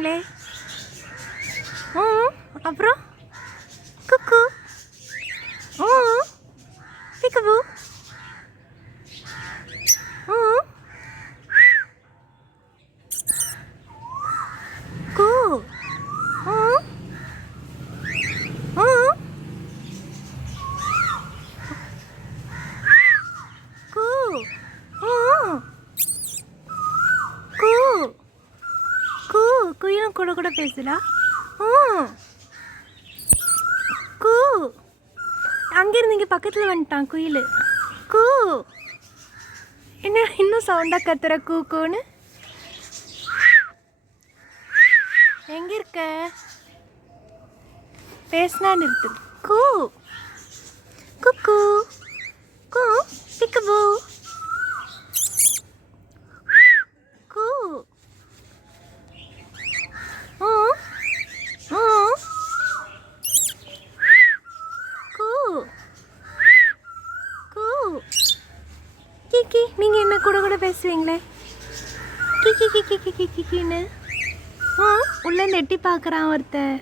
பேசுவீங்களே. அப்புறம் குக்கு பிக்கபு கூ குயிலும் கூட கூட பேசுடா. கூ அங்கேருந்து இங்கே பக்கத்தில் வந்துட்டான் குயில். கூ என்ன இன்னும் சவுண்டாக கத்துற கூன்னு. எங்கே இருக்க? பேசினா நிறுத்து. கூ குக்கு கூ பிக்கபு கூ கிக்கி. நீங்கள் என்ன கூட கூட பேசுவீங்களே. கிக்கி கிக்கி கிக்கி கிக்கின்னு. உள்ளே நெட்டி பார்க்குறான் ஒருத்தன்.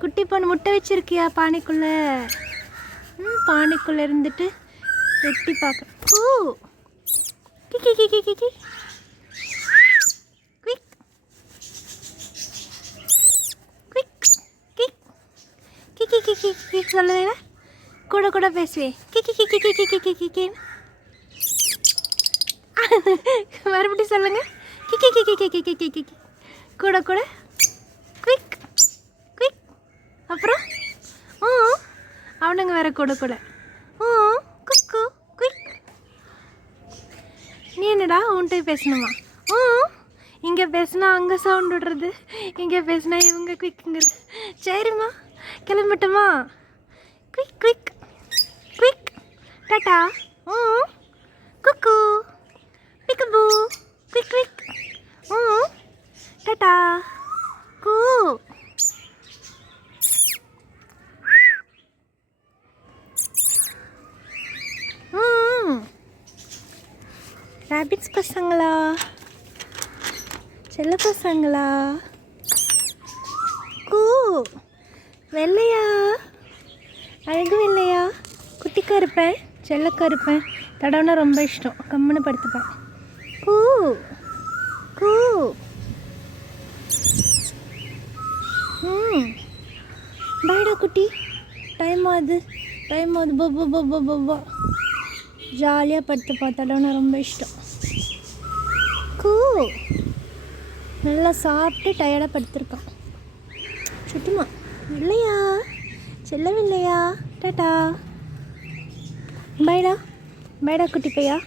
குட்டி பொண்ணு முட்டை வச்சுருக்கியா பானைக்குள்ளே? பானைக்குள்ளே இருந்துட்டு வெட்டி பார்க்க. கிக்கி கிக்கி கிக்கி குவிக் குவிக் கிக் கிக்கி கிக்கி கிக் சொல்லுவேல. கூட கூட பேசுவேன். கிக்கி கிக்கி கிக்கி கிக்கி கிக்கின்னு. மறுபடியும் சொல்லுங்க. கிக்கி கிக்கி கிக்கி கிக்கி கிக்கி கூட கூட குவிக் குவிக். அப்புறம் அவனுங்க வேற கூட கூட குக்கு குவிக். நீ என்னடா உன்கிட்ட பேசணுமா? இங்கே பேசுனா அங்கே சவுண்ட் விடுறது, இங்கே பேசுனா இவங்க குவிக்குங்கிறது. சரிம்மா கிளம்பட்டுமா? குவிக் குவிக் குவிக் டாட்டா குக்கு பிக்கபு குவிக் குவிக் டாட்டா கூ. ரேபிட்ஸ் பசங்களா, செல்ல பசங்களா? கூ வெள்ளையா, அழகு வெள்ளையா, குட்டிக்கா இருப்பேன், செல்லக்கா இருப்பேன். தடவைனா ரொம்ப இஷ்டம். கம்முன்னு படுத்துப்பேன். கூ கூ. பாய்டா குட்டி. டைம் ஆகுது போ போ போ போ போ போ. ஜாலியாக படுத்துப்பா. தடவைனா ரொம்ப இஷ்டம். கூ நல்லா சாப்பிட்டு டயர்டாக படுத்துருக்கான். சுட்டுமா இல்லையா, செல்லவில்லையா? டாட்டா பாய்டா. பாய்டா குட்டி பையா.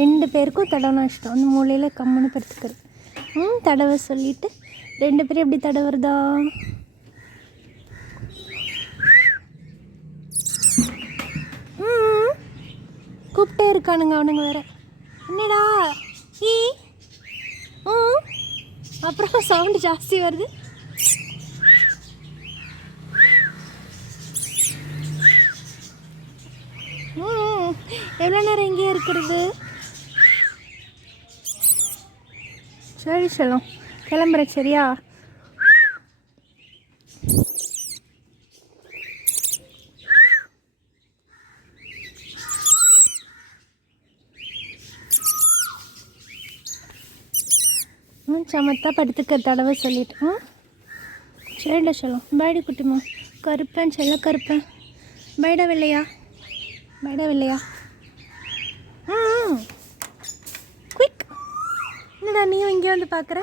ரெண்டு பேருக்கும் தடவைனா இஷ்டம். அந்த மூலையில் கம்முன்னு படுத்துக்கிறது. தடவை சொல்லிவிட்டு ரெண்டு பேரும் எப்படி தடவுறதா? கூப்பிட்டே இருக்கானுங்க அவனுங்க வேற. என்னடா அப்புறம் சவுண்டு ஜாஸ்தி வருது. எவ்வளோ நேரம் எங்கேயே இருக்கிறது? சரி செல்லம் கிளம்புறேன். சரியா? சமத்தா படுத்துக்க தடவை சொல்லிட்டு. சரிடா செல்லம். பாய்டா குட்டிமா. கருப்பேன் செல்ல கருப்பேன். பாய்டா வெள்ளையா. பாய்டா வெள்ளையா. குயிக். என்னடா நீயும் இங்கே வந்து பார்க்குற?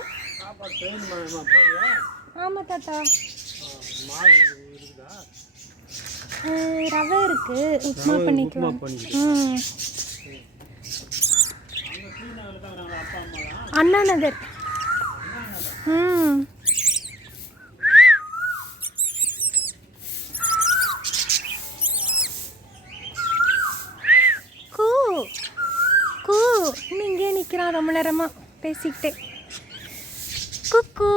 ஆமாம் தாத்தா. ரவை இருக்குது, உப்புமா பண்ணிக்கலாம். அண்ணா நகர். கூ கூ. இன்னும் இங்கே நிற்கிறான் ரொம்ப நேரமாக பேசிக்கிட்டே. குக்கு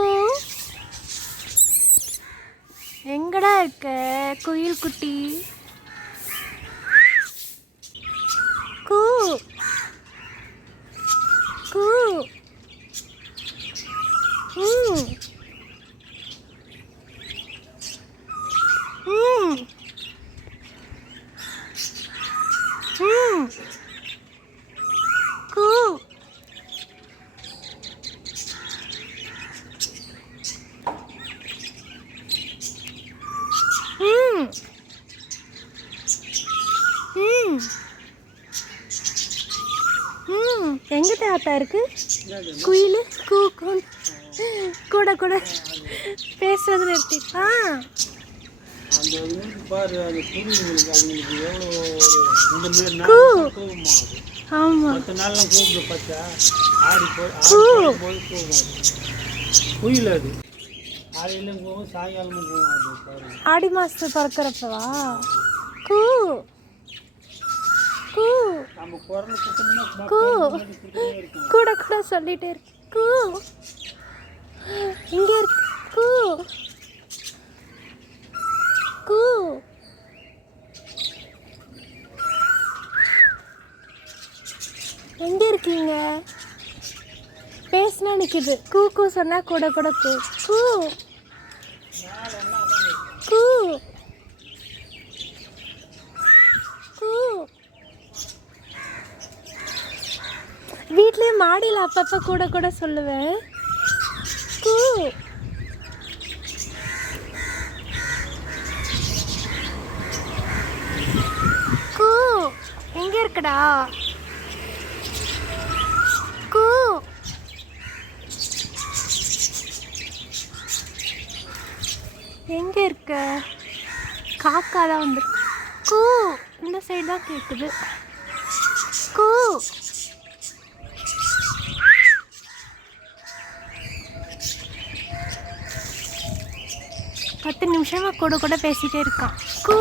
இருக்க குயில் குட்டி. கூ கூ. ம் ம் ம். கூ. ம் ம் ம். எங்க தாத்தா இருக்கு குயில் கூ கூ கூட கூட பேசுறது நிறுத்தி. ஆமா ஆடி மாசத்து பிறக்கிறப்பவா கூ கூ கூ கூட கூட சொல்லிட்டே இருக்கு. கூ இங்க இருக்கு. கூ கூ. எங்க இருக்கீங்க? பேசினா நிக்குது. கூ கூ சொன்னா கூட கூட கூ கூ கூ கூ. வீட்லயே மாடியில் அப்பப்போ கூட கூட சொல்லுவேன். கூ கூ. எங்க இருக்குடா கூ? எங்க இருக்க? காக்கா தான் வந்துருக்கு. கூ. இந்த சைடு தான் கேட்குது. கூ. 10 நிமிஷமா கூட கூட பேசிட்டே இருக்கான். கூ.